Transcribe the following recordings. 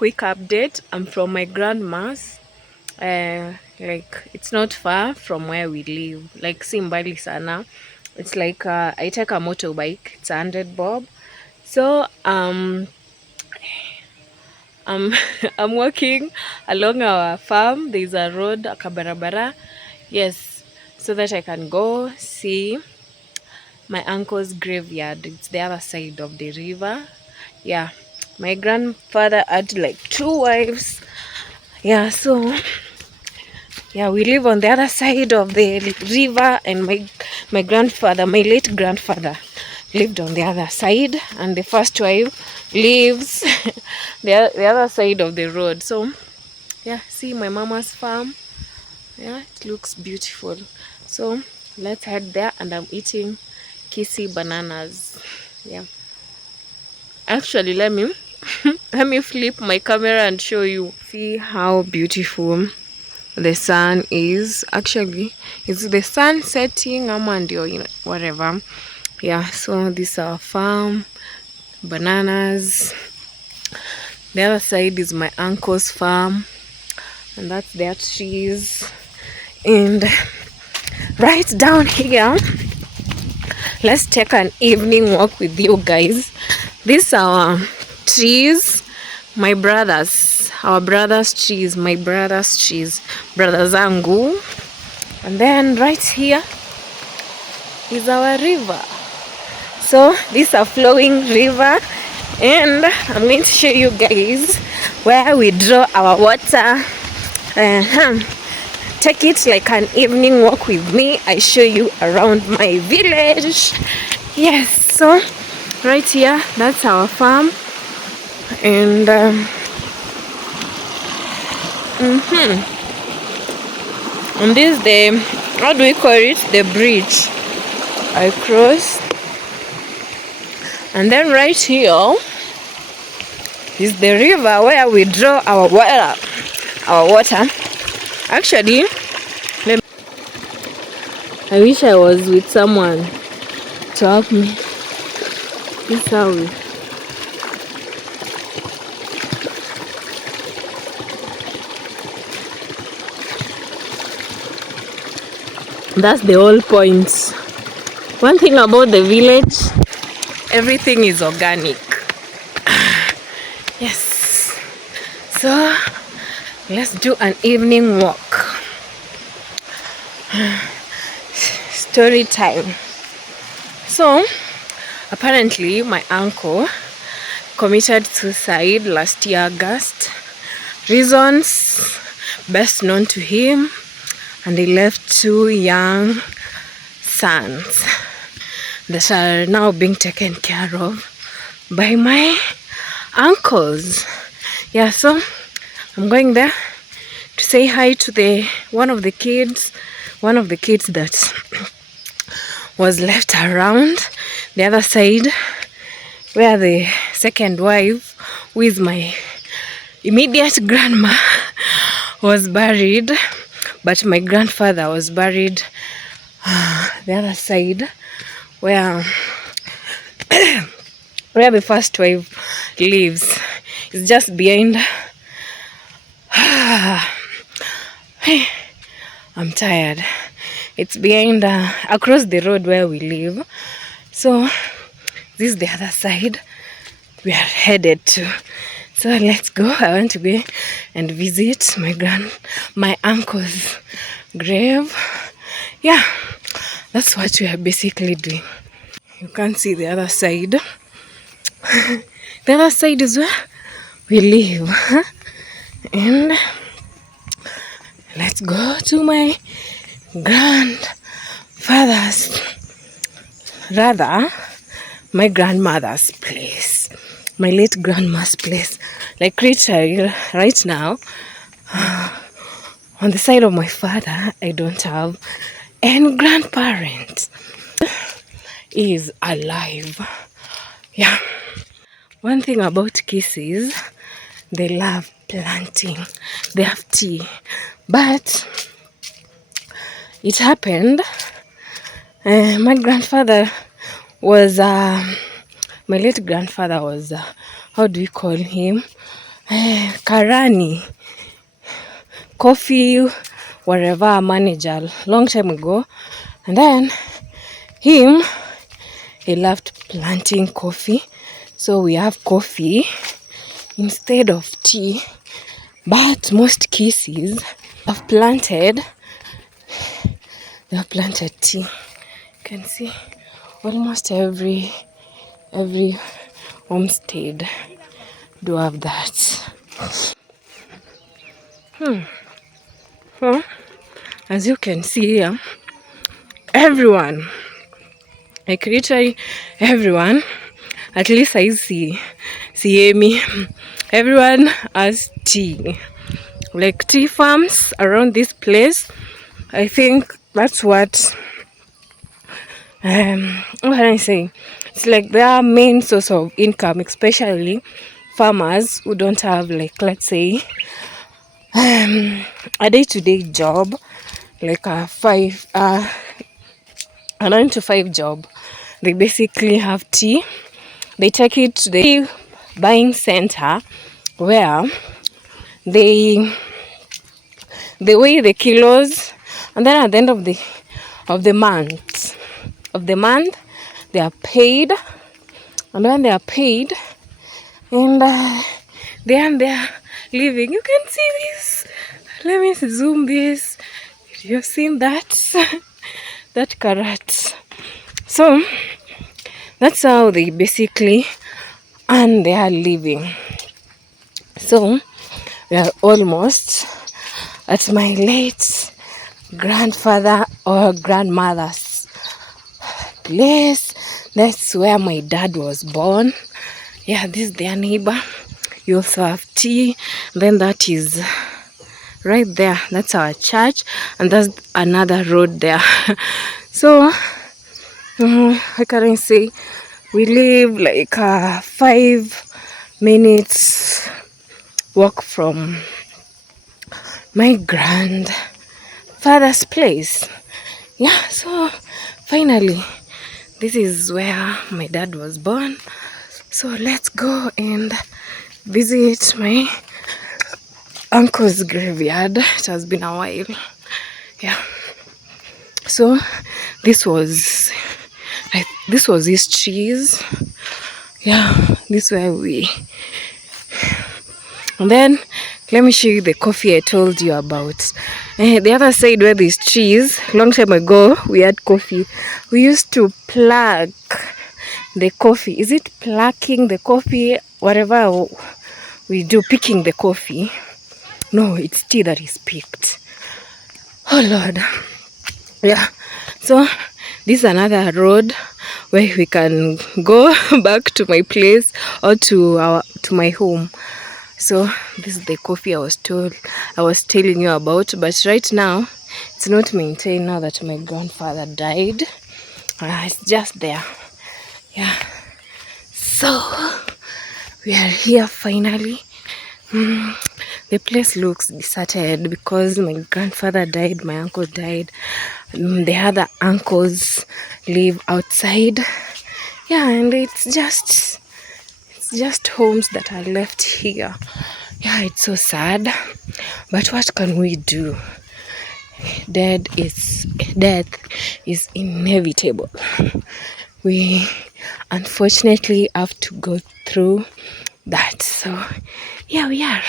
quick update. I'm from my grandma's. Like it's not far from where we live. Like si mbali sana. It's like I take a motorbike. It's 100 bob. So I'm I'm walking along our farm. There's a road, a kabarabara. Yes, so that I can go see my uncle's graveyard. It's the other side of the river. Yeah, my grandfather had like 2 wives. Yeah, so yeah, we live on the other side of the river, and my grandfather, my late grandfather, lived on the other side, and the first wife lives the other side of the road. So yeah, see my mama's farm. Yeah, it looks beautiful. So let's head there, and I'm eating Kisii bananas. Yeah, actually, let me let me flip my camera and show you. See how beautiful the sun is. Actually, it's the sun setting. Amandio, you know, whatever. Yeah, so this is our farm, bananas. The other side is my uncle's farm, and that's their trees. And right down here, let's take an evening walk with you guys. These are trees, my brothers, our brothers' trees, my brothers' trees, brother zangu. And then right here is our river. So this is a flowing river, and I'm going to show you guys where we draw our water. Take it like an evening walk with me. I show you around my village. Yes, so right here, that's our farm. And and this is the, how do we call it, the bridge I crossed. And then right here is the river where we draw our water. Actually, I wish I was with someone to help me. This is how we. That's the whole point. One thing about the village, everything is organic. Yes. So let's do an evening walk. Story time. So apparently my uncle committed suicide last year August. Reasons best known to him, and he left 2 young sons that are now being taken care of by my uncles. Yeah, so I'm going there to say hi to one of the kids that was left around the other side, where the second wife, who is my immediate grandma, was buried. But my grandfather was buried the other side, where the first wife lives. It's just behind. I'm tired. It's behind, across the road where we live. So this is the other side we are headed to. So let's go. I want to go and visit my uncle's grave. Yeah, that's what we are basically doing. You can't see the other side. The other side is where we live. And let's go to my my grandmother's place, my late grandma's place. Like right now, on the side of my father, I don't have any grandparents. He is alive. Yeah. One thing about Kisii is they love planting. They have tea. But it happened, my grandfather was, my late grandfather was, how do we call him? Karani, coffee, wherever manager, long time ago. And then he loved planting coffee. So we have coffee instead of tea. But most Kisiis have planted tea. You can see almost every homestead do have that. So, as you can see here, everyone, like literally everyone, at least I see Amy, everyone has tea. Like tea farms around this place. I think that's what can I say? It's like their main source of income, especially farmers who don't have, like, let's say, a day-to-day job, like a 9 to 5 job. They basically have tea. They take it to the buying center where they weigh the kilos, and then at the end of the month they are paid. And when they are paid, and they are there living. You can see this. Let me zoom this. You've seen that that carrot. So that's how they basically earn their living. So we are almost at my late grandfather or grandmother's place. That's where my dad was born. Yeah, this is their neighbor. You also have tea. Then that is right there. That's our church. And that's another road there. So, how can I say? We live like 5 minutes walk from my grandfather's place. Yeah, so finally, this is where my dad was born. So let's go and visit my uncle's graveyard. It has been a while. Yeah. So this was his trees. Yeah, this where we. And then let me show you the coffee I told you about. The other side where these trees, long time ago, we had coffee. We used to pluck the coffee. Is it plucking the coffee? Whatever we do, picking the coffee. No, it's tea that is picked. Oh Lord. Yeah. So this is another road where we can go back to my place or to my home. So this is the coffee I was telling you about. But right now it's not maintained now that my grandfather died. It's just there. Yeah. So we are here finally. The place looks deserted because my grandfather died, my uncle died. The other uncles live outside. Yeah, and it's just homes that are left here. Yeah, it's so sad. But what can we do? Death is inevitable. We unfortunately have to go through that. So yeah, we are.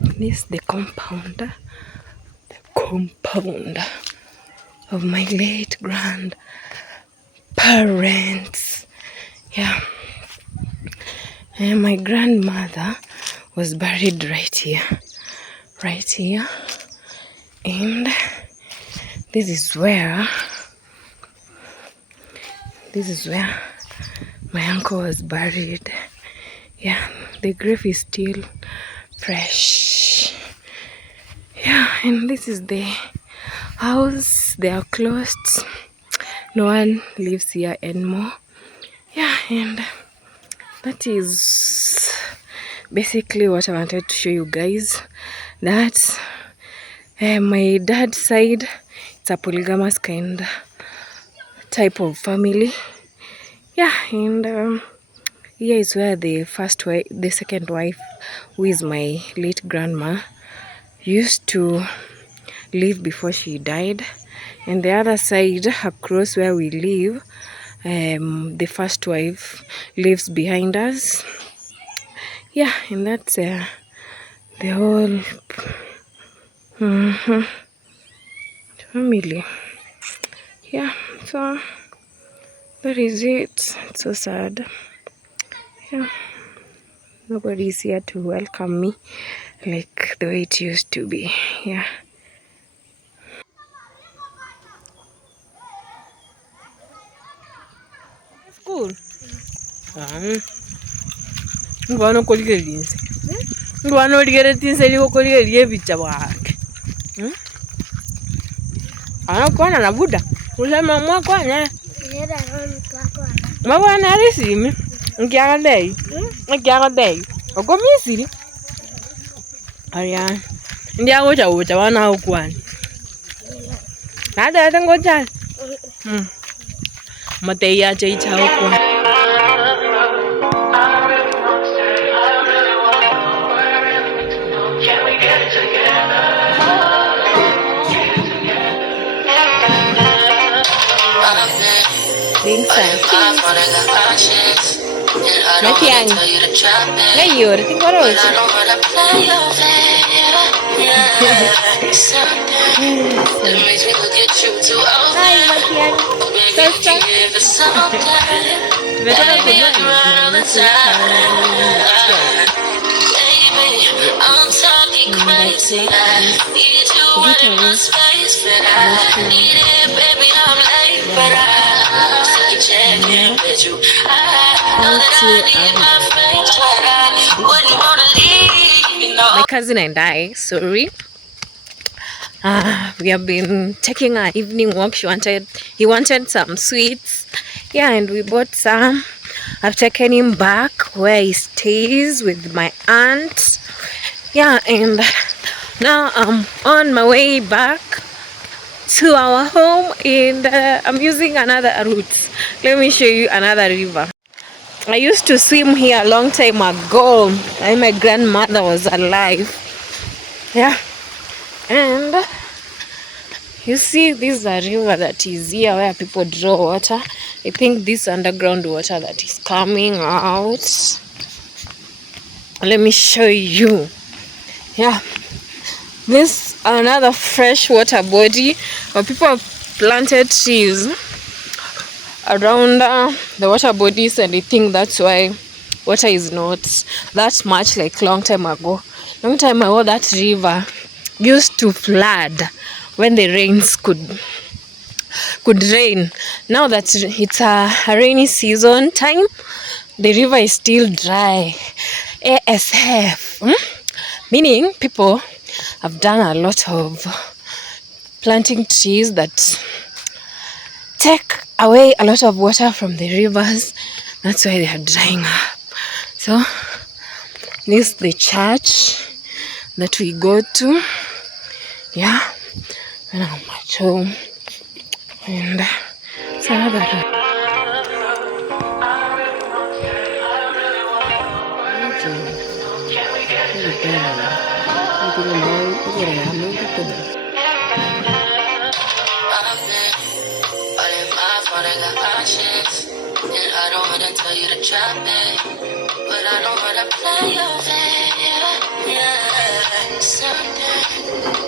This is the compound of my late grandparents. Yeah. And my grandmother was buried right here. And this is where my uncle was buried. Yeah, the grave is still fresh. Yeah, and this is the house. They are closed. No one lives here anymore. Yeah, and that is basically what I wanted to show you guys. That my dad's side, it's a polygamous kind type of family. Yeah, and Here is where the second wife, who is my late grandma, used to live before she died. And the other side, across where we live, the first wife lives behind us. Yeah, and that's the whole family. Yeah, so that is it. It's so sad. Yeah, nobody is here to welcome me like the way it used to be. Yeah. School. Ngwana kolike linse. Ngwana oligere tinse liko kolike liye bicha wake. Ana kwana na buda. Usema mwa kwana. Mwana arisimi. Ngiaga dei. Ngiaga dei. Oko misiri. Aya. Ndiago cha ucha wana ukwani. Nada ngoja. Mate ya cha ukwani. Makian. Ngayon, tingko ros. Hi, Makian. Sasa. Betul aku I'm talking crazy. Need you in my space, but I need it, baby. I'm late, but I'm still checking with you. I know that I need my face, but I wouldn't wanna leave, you know. My cousin and I, sorry. We have been taking our evening walk. He wanted some sweets. Yeah, and we bought some. I've taken him back where he stays with my aunt. Yeah, and now I'm on my way back to our home, and I'm using another route. Let me show you another river. I used to swim here a long time ago when my grandmother was alive. Yeah, and you see, this is a river that is here where people draw water. I think this underground water that is coming out. Let me show you. Yeah, this another fresh water body where people have planted trees around the water bodies, and I think that's why water is not that much like long time ago. Long time ago, that river used to flood when the rains could rain. Now that it's a rainy season time, the river is still dry ASF. Meaning people have done a lot of planting trees that take away a lot of water from the rivers. That's why they are drying up. So this is the church that we go to. Yeah, and I'm at home, and it's another room. I don't wanna tell you to drop it, but I don't wanna play your fair. Yeah, something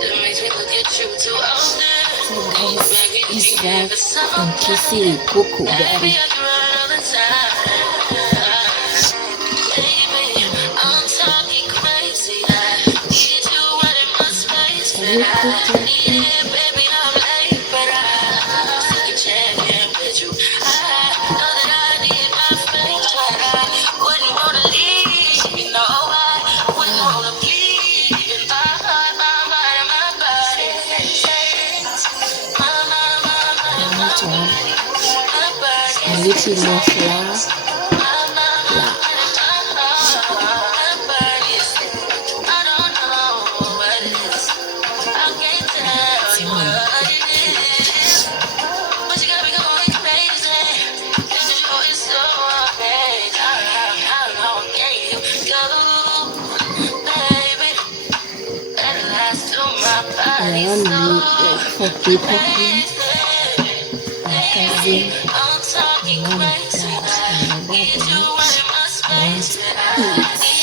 that makes me look at you too often. So guys, is that from Kisii Cuckoo Berry? I'm talking crazy. I need you right in my space, but I need it, baby. I'm late, but I'm still checking with you. I know that I need my face, but I wouldn't wanna leave. You know I wouldn't wanna bleed in my heart, my mind, and my body. A little more flour. around me like 4 people. My cousin, my mom, my dad, and my dad and me. I want to eat.